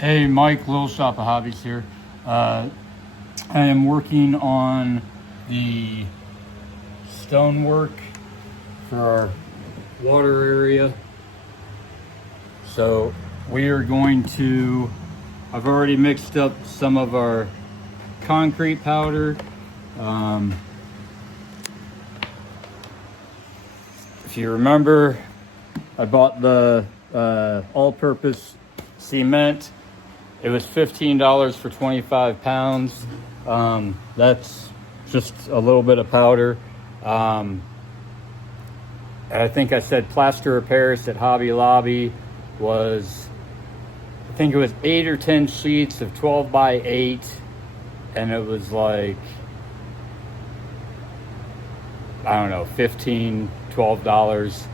Hey, Mike, Little Shop of Hobbies here. I am working on the stonework for our water area. So we are going to, I've already mixed up some of our concrete powder. If you remember, I bought the all-purpose cement. It was $15 for 25 pounds. That's just a little bit of powder. I think I said plaster of Paris at Hobby Lobby was, I think it was 8 or 10 sheets of 12 by 8. And it was like, I don't know, $15, $12.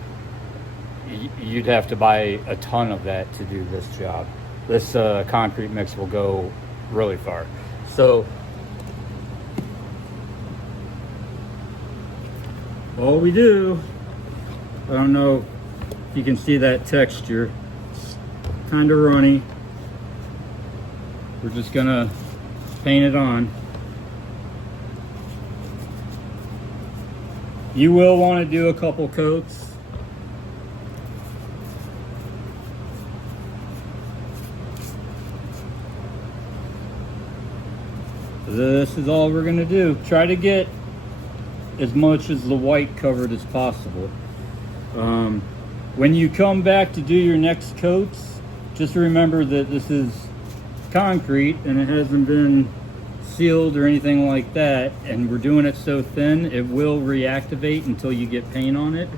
You'd have to buy a ton of that to do this job. This concrete mix will go really far. So all we do, I don't know if you can see that texture, it's kind of runny. We're just gonna paint it on. You will want to do a couple coats. This is all we're going to do. Try to get as much as the white covered as possible. When you come back to do your next coats, just remember that this is concrete and it hasn't been sealed or anything like that, and we're doing it so thin it will reactivate until you get paint on it.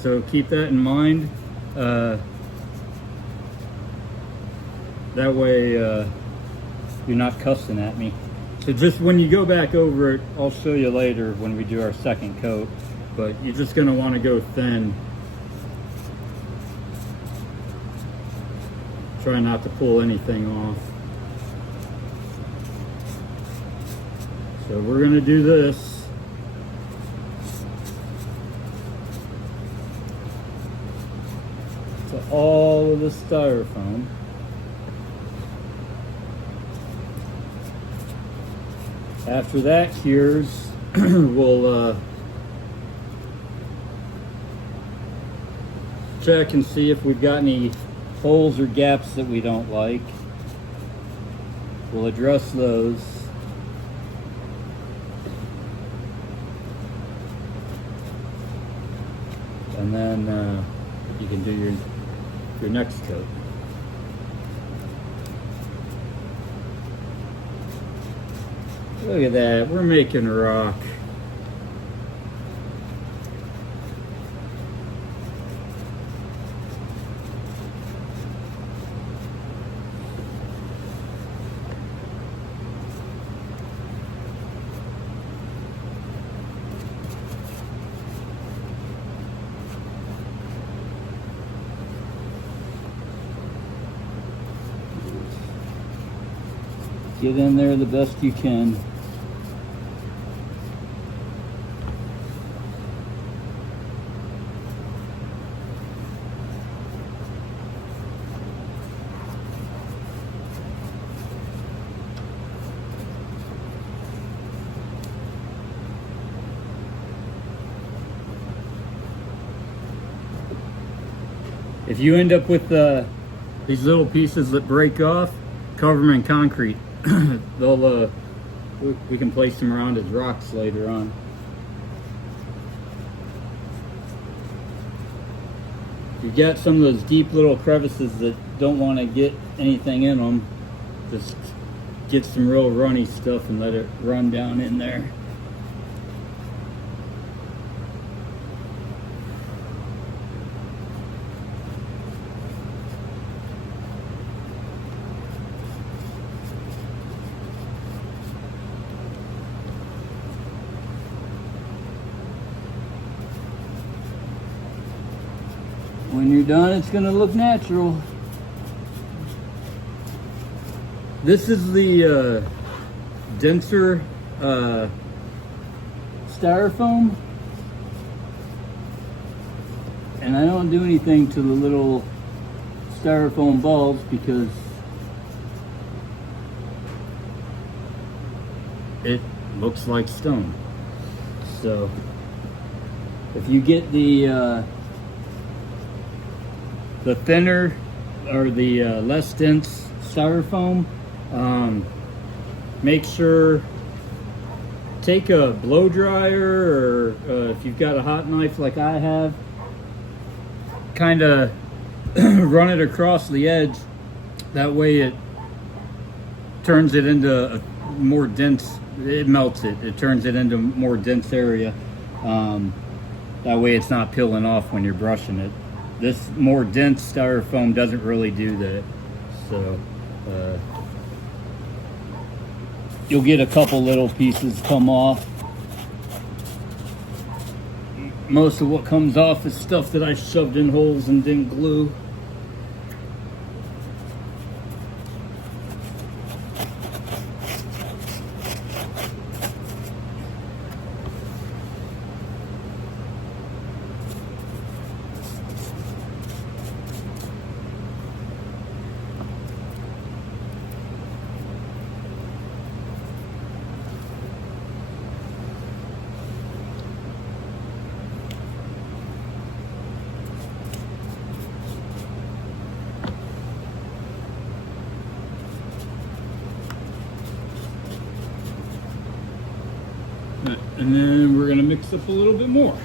So keep that in mind. That way you're not cussing at me. So just when you go back over it, I'll show you later when we do our second coat, but you're just going to want to go thin. Try not to pull anything off. So we're going to do this. To all of the styrofoam. After that cures, we'll check and see if we've got any holes or gaps that we don't like. We'll address those. And then you can do your next coat. Look at that, we're making rock. Get in there the best you can. If you end up with these little pieces that break off, cover them in concrete. They'll we can place them around as rocks later on. If you got some of those deep little crevices that don't want to get anything in them, just get some real runny stuff and let it run down in there. When you're done, it's going to look natural. This is the denser styrofoam, and I don't do anything to the little styrofoam balls because it looks like stone. So if you get the thinner or the less dense styrofoam, make sure take a blow dryer, or if you've got a hot knife like I have, kind of run it across the edge. That way it turns it into a more dense, it melts it, it turns it into a more dense area. That way it's not peeling off when you're brushing it. This more dense styrofoam doesn't really do that. So you'll get a couple little pieces come off. Most of what comes off is stuff that I shoved in holes and didn't glue. And then we're going to mix up a little bit more.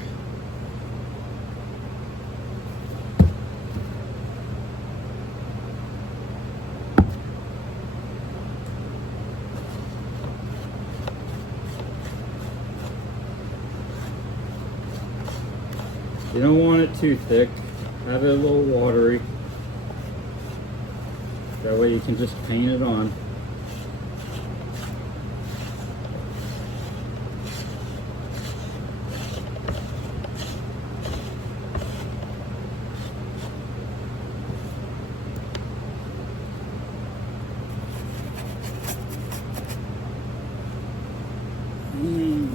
You don't want it too thick. Have it a little watery. That way you can just paint it on.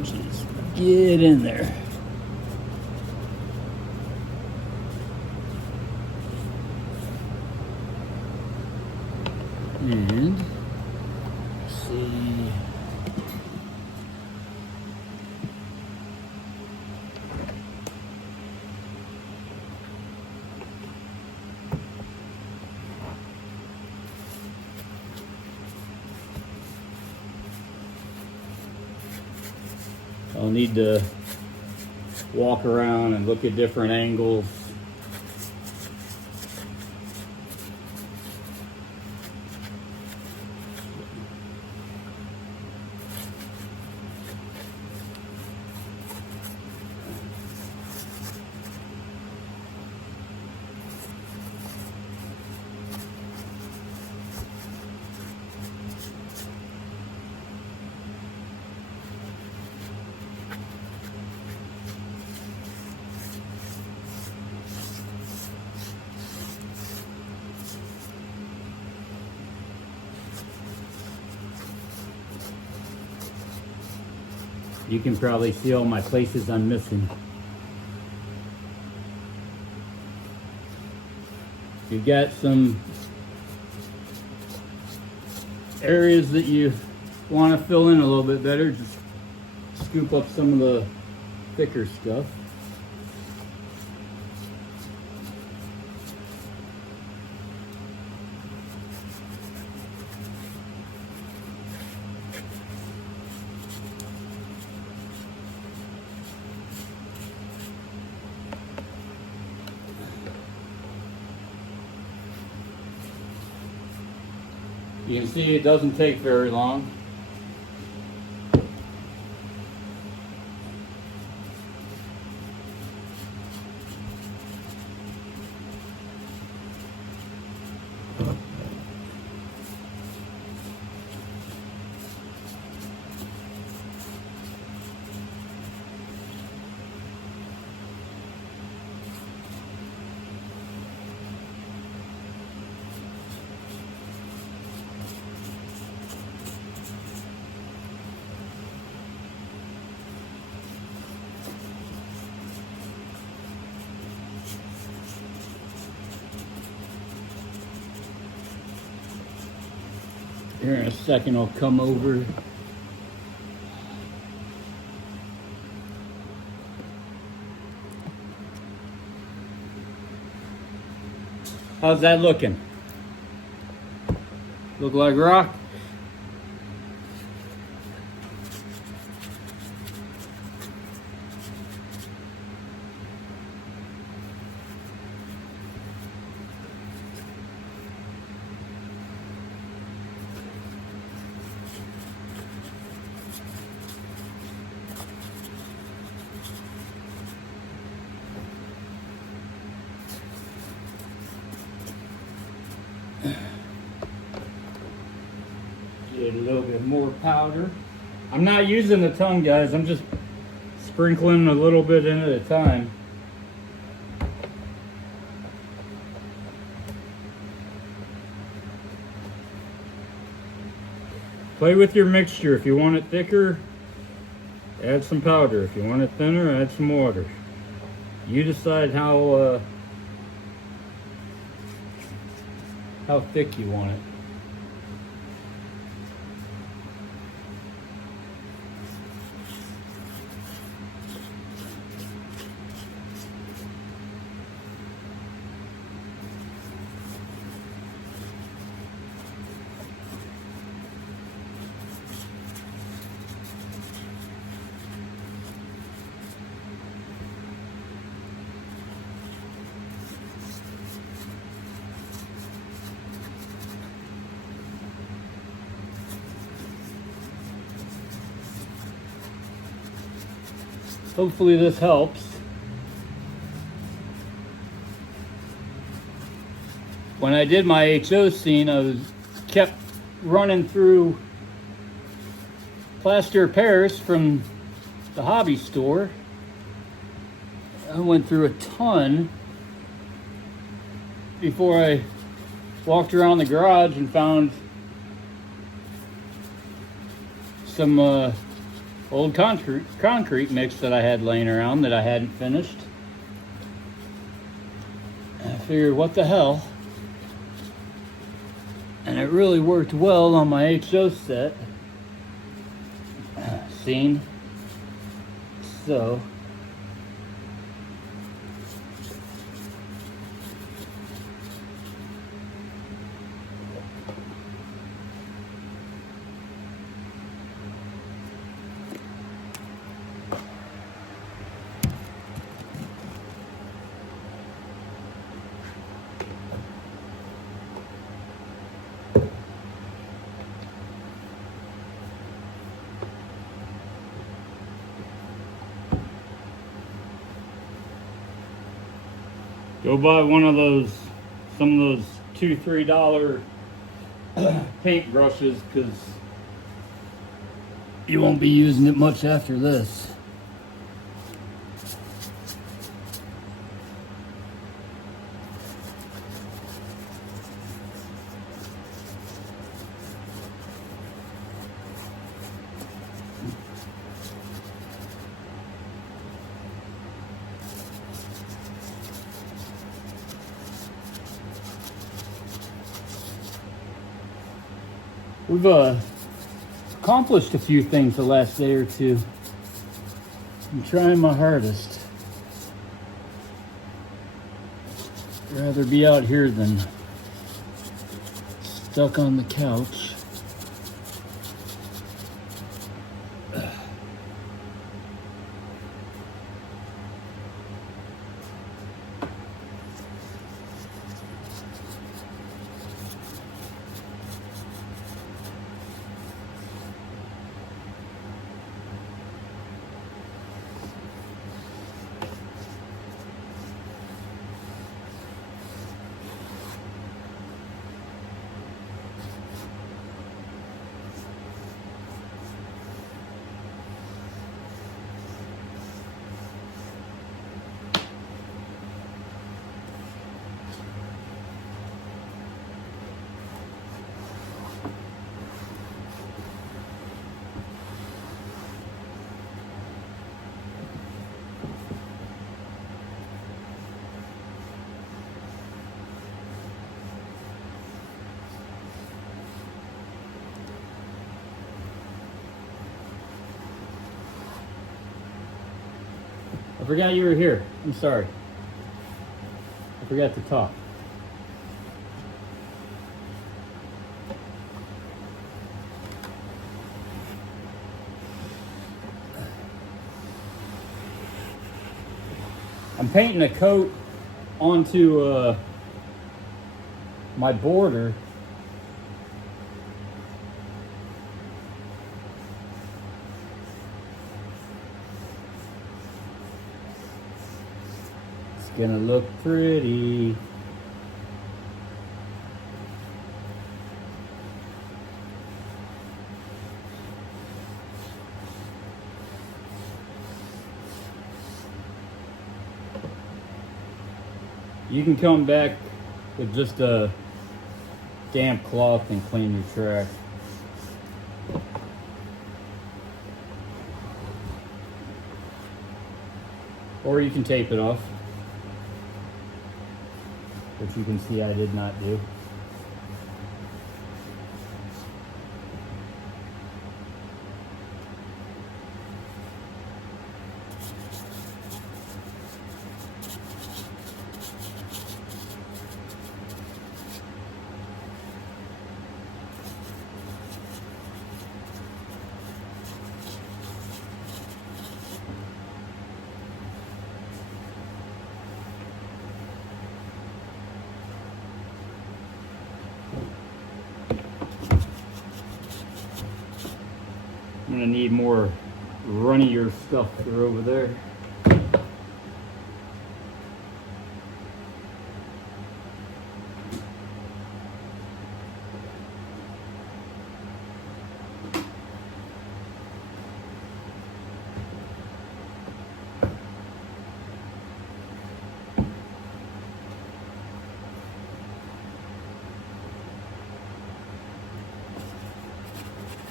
Just get in there. And let's see. I'll need to walk around and look at different angles. You can probably see all my places I'm missing. You've got some areas that you want to fill in a little bit better, just scoop up some of the thicker stuff. You can see it doesn't take very long. Here in a second, I'll come over How's that looking? Look like rock? Get a little bit more powder. I'm not using a ton, guys. I'm just sprinkling a little bit in at a time. Play with your mixture. If you want it thicker, add some powder. If you want it thinner, add some water. You decide how thick you want it. Hopefully this helps. When I did my HO scene, I kept running through plaster of Paris from the hobby store. I went through a ton before I walked around the garage and found some old concrete mix that I had laying around that I hadn't finished. And I figured, what the hell? And it really worked well on my HO set scene. So go buy one of those, some of those $2-3 paint brushes, because you won't be using it much after this. We've accomplished a few things the last day or two. I'm trying my hardest. I'd rather be out here than stuck on the couch. I forgot you were here. I'm sorry. I forgot to talk. I'm painting a coat onto my border. It's gonna look pretty. You can come back with just a damp cloth and clean your track. Or you can tape it off, which you can see I did not do. I'm gonna need more runnier stuff through over there.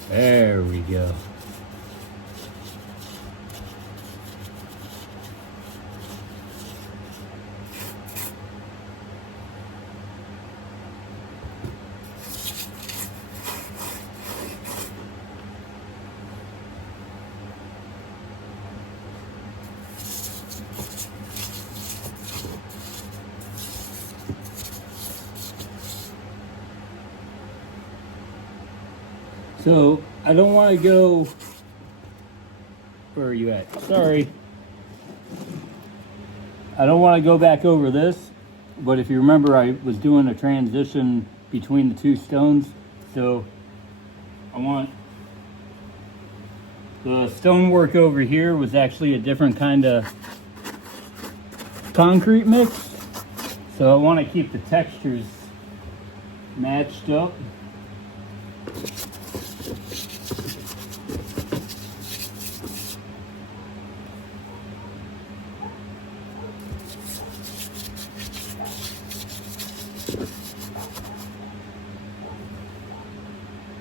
There we go. So I don't want to go. Where are you at? Sorry. I don't want to go back over this, but if you remember, I was doing a transition between the two stones. So I want the stonework over here was actually a different kind of concrete mix. So I want to keep the textures matched up.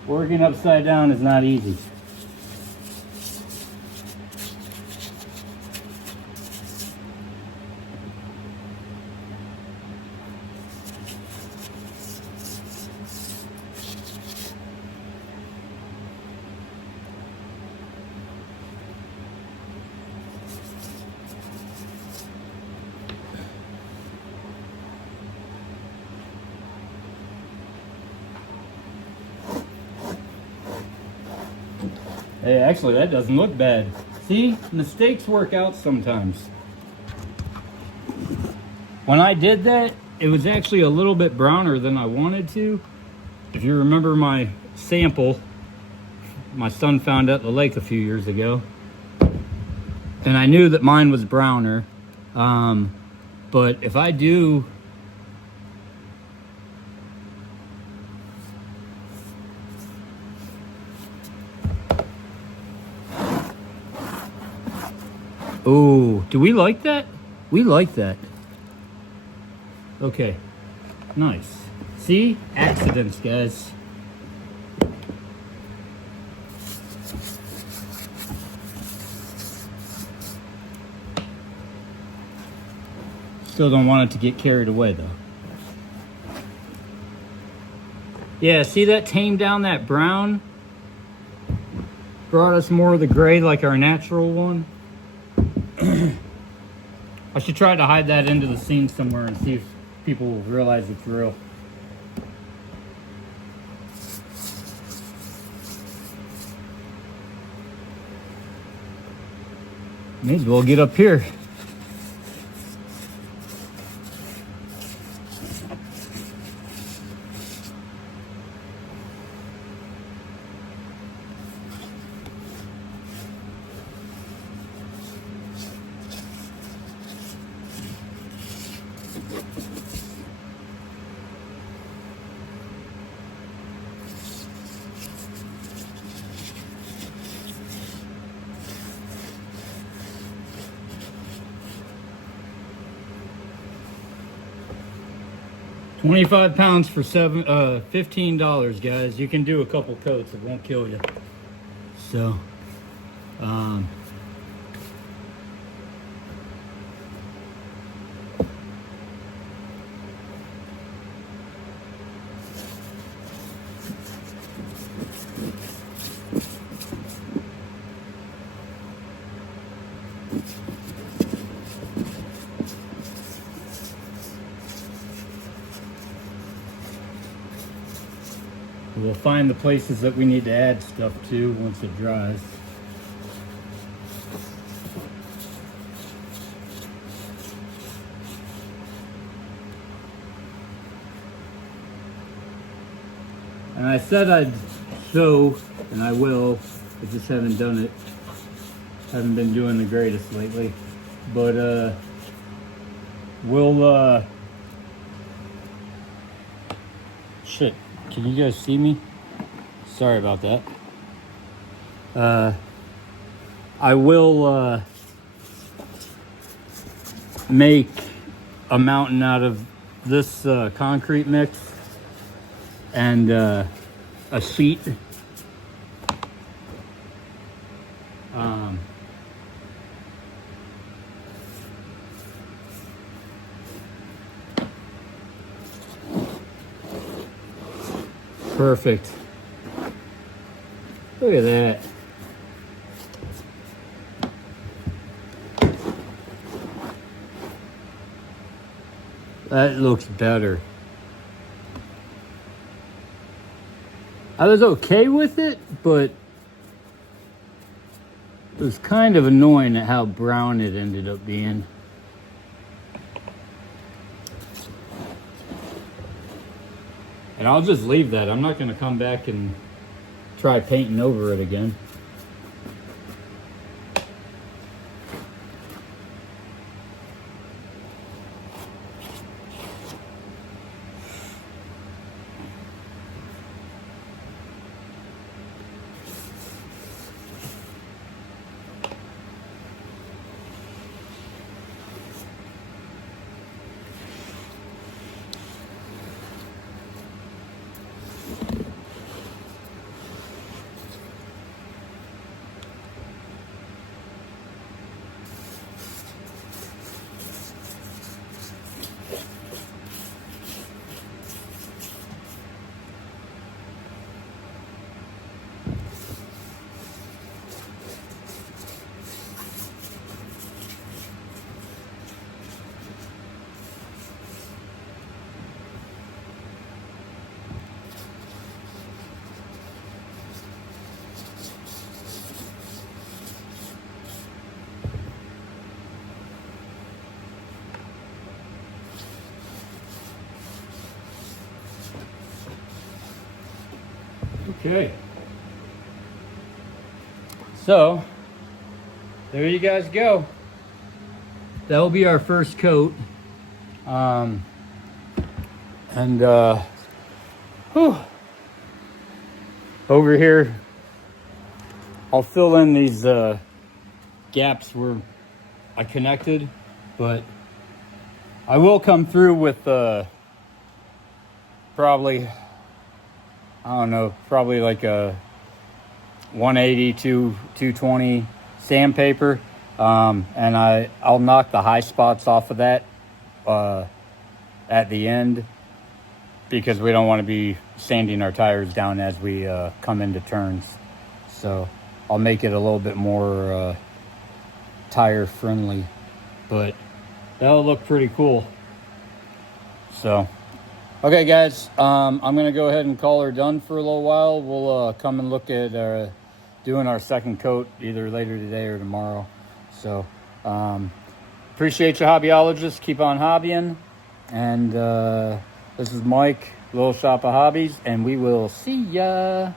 Working upside down is not easy. Hey, actually, that doesn't look bad. See, mistakes work out sometimes. When I did that, it was actually a little bit browner than I wanted to. If you remember my sample, my son found at the lake a few years ago. And I knew that mine was browner. But if I do oh, do we like that? We like that. Okay, nice. See? Accidents, guys. Still don't want it to get carried away, though. Yeah, see that tamed down that brown? Brought us more of the gray like our natural one. I should try to hide that into the scene somewhere and see if people will realize it's real. May as well get up here. 25 pounds for $15, guys. You can do a couple coats, it won't kill you. So, we'll find the places that we need to add stuff to once it dries. And I said I'd show, and I will, I just haven't done it. Haven't been doing the greatest lately. But we'll shit. Can you guys see me? Sorry about that. I will make a mountain out of this concrete mix and a sheet. Perfect. Look at that. That looks better. I was okay with it, but it was kind of annoying at how brown it ended up being. And I'll just leave that. I'm not going to come back and try painting over it again. Okay. So, there you guys go. That'll be our first coat. Over here, I'll fill in these gaps where I connected, but I will come through with probably, I don't know, probably like a 180 to 220 sandpaper, and I'll knock the high spots off of that at the end, because we don't want to be sanding our tires down as we come into turns. So I'll make it a little bit more tire friendly, but that'll look pretty cool. So okay guys, I'm gonna go ahead and call her done for a little while. We'll come and look at doing our second coat either later today or tomorrow. So appreciate you, hobbyologists. Keep on hobbying. And this is Mike, Little Shop of Hobbies, and we will see ya.